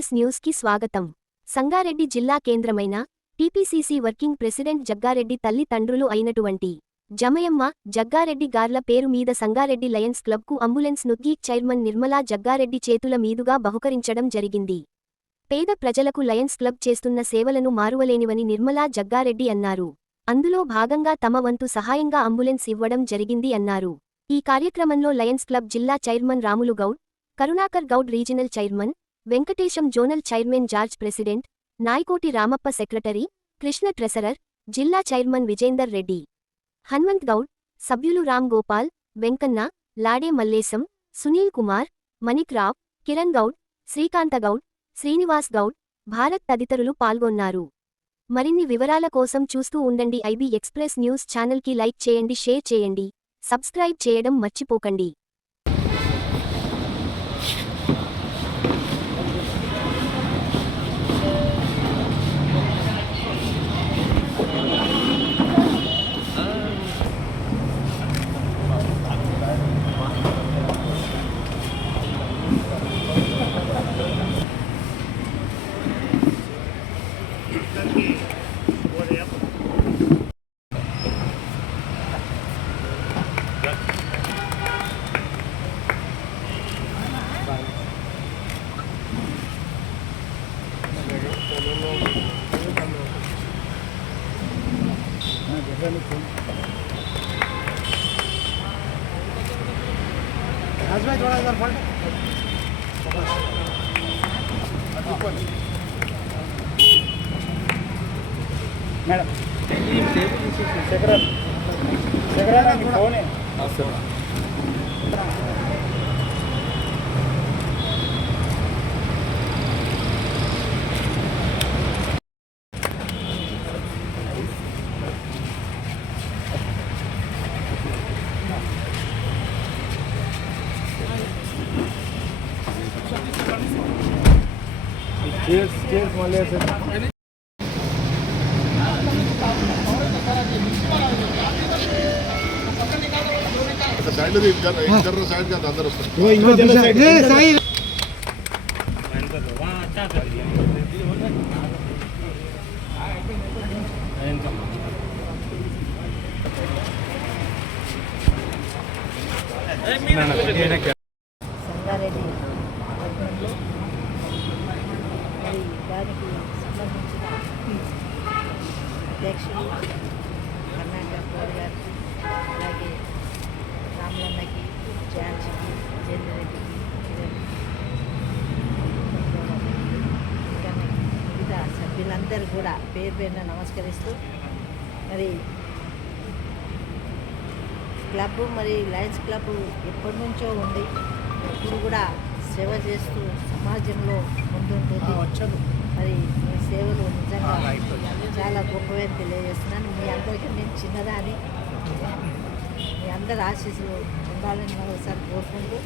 Express news కి స్వాగతం. సంగారెడ్డి జిల్లా కేంద్రమైన టీపీసీసీ వర్కింగ్ ప్రెసిడెంట్ జగ్గారెడ్డి తల్లి తండ్రులు అయినటువంటి జమయమ్మ జగ్గారెడ్డి గార్ల పేరు మీద సంగారెడ్డి లయన్స్ క్లబ్కు అంబులెన్స్ ను చైర్మన్ నిర్మలా జగ్గారెడ్డి చేతుల మీదుగా బహుకరించడం జరిగింది. పేద ప్రజలకు లయన్స్ క్లబ్ చేస్తున్న సేవలను మారువలేనివని నిర్మలా జగ్గారెడ్డి అన్నారు. అందులో భాగంగా తమ వంతు సహాయంగా అంబులెన్స్ ఇవ్వడం జరిగింది అన్నారు. ఈ కార్యక్రమంలో లయన్స్ క్లబ్ జిల్లా chairman Ramulu Goud, Karunakar Goud, regional chairman Venkatesham, zonal chairman George, president Nayakoti Ramappa, secretary Krishna, treasurer జిల్లా చైర్మన్ విజేందర్ రెడ్డి, హన్మంత్ గౌడ్, సభ్యులు రామ్ గోపాల్, వెంకన్న, లాడే మల్లేశం, సునీల్ కుమార్, మణిక్ రావ్, కిరణ్ గౌడ్, శ్రీకాంత గౌడ్, శ్రీనివాస్ గౌడ్, భారత్ తదితరులు పాల్గొన్నారు. మరిన్ని వివరాల కోసం చూస్తూ ఉండండి ఐబీ ఎక్స్ప్రెస్ న్యూస్ ఛానల్కి. లైక్ చేయండి, షేర్ చేయండి, సబ్స్క్రైబ్ చేయడం మర్చిపోకండి. थोड़ा इधर पलट मैडम सेक्रेटरी फोन है cheers मले से साइड में इधर साइड का अंदर वस्तु वो इधर साइड ए साइड वहां अच्छा कर दिया సంగారెడ్డి దానికి సంబంధించిన అధ్యక్షులు కర్ణాటక గౌడ్ గారికి, అలాగే రాములన్నకి, జాన్సీకి, విజేందర్ రెడ్డికి, ఇంకా వివిధ సభ్యులందరూ కూడా పేరు పేరున నమస్కరిస్తూ, మరి క్లబ్ మరి లయన్స్ క్లబ్ ఎప్పటి నుంచో ఉంది, ఎప్పుడు కూడా సేవ చేస్తూ సమాజంలో ముందుంటుంది. మరి మీ సేవలు నిజంగా చాలా గొప్పవే తెలియజేస్తున్నాను. మీ అందరికీ నేను చిన్నదాన్ని, మీ అందరి ఆశీస్సులు ఉండాలని మరోసారి కోరుకుంటూ,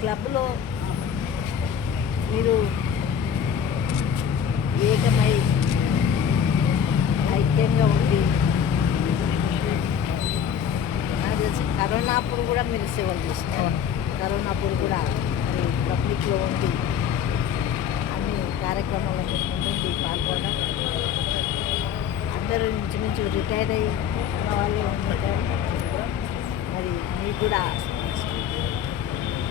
క్లబ్లో మీరు ఏకమై ఐక్యంగా ఉండి, నాకు తెలిసి కరోనా అప్పుడు కూడా మీరు సేవలు చేస్తున్నారు. కరోనా అప్పుడు కూడా మరి పబ్లిక్లో ఉండి అన్ని కార్యక్రమాల్లో ముందుండి పాల్గొనడం, అందరూ ఇంచుమించు రిటైర్ అయ్యి ఉన్న వాళ్ళే ఉంటారు. మరి మీకు కూడా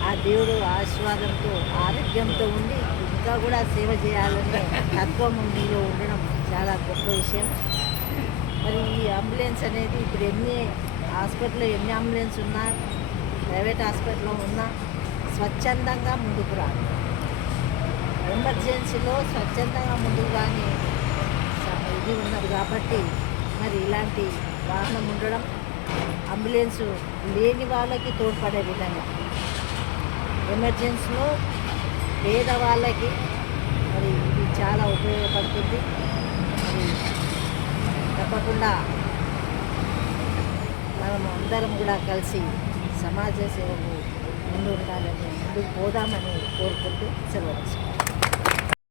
ఆ దేవుడు ఆశీర్వాదంతో ఆరోగ్యంతో ఉండి ఇంకా కూడా సేవ చేయాలనే తత్వం మీలో ఉండడం చాలా గొప్ప విషయం. మరి ఈ అంబులెన్స్ అనేది ఇప్పుడు ఎన్ని హాస్పిటల్లో ఎన్ని అంబులెన్స్ ఉన్నా, ప్రైవేట్ హాస్పిటల్లో ఉన్నా స్వచ్ఛందంగా ముందుకు రాదు. ఎమర్జెన్సీలో స్వచ్ఛందంగా ముందుకు కానీ ఇది ఉన్నది కాబట్టి మరి ఇలాంటి వాహనం ఉండడం అంబులెన్స్ లేని వాళ్ళకి తోడ్పడే విధంగా, ఎమర్జెన్సీలో పేదవాళ్ళకి మరి ఇది చాలా ఉపయోగపడుతుంది. మరి తప్పకుండా మనం అందరం కూడా కలిసి సమాజ సేవకు ముందు ఉండాలని, ముందుకు పోదామని కోరుకుంటూ సెలవు.